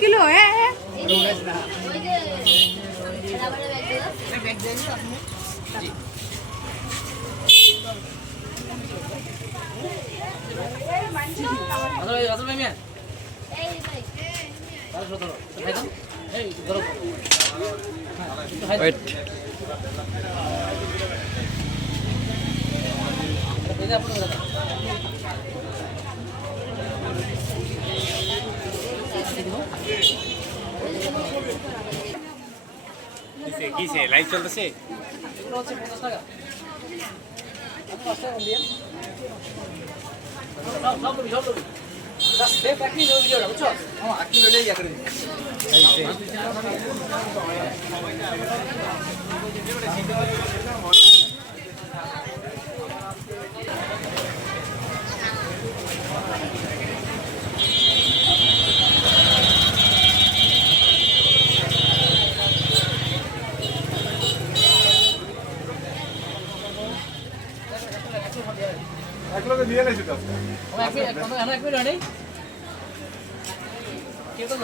kilo হ্যাঁ কিসে live চলতেছে এগুলো হচ্ছে 50 টাকা আপনি 5 টাকা দিয়ে সব জাস্ট লেফট একই নিউ ভিডিওটা বুঝছো হ্যাঁ একই লইলে ইয়া করে দিই একলগে নিয়ে নেছি তো এক মিনিট নেই কে তো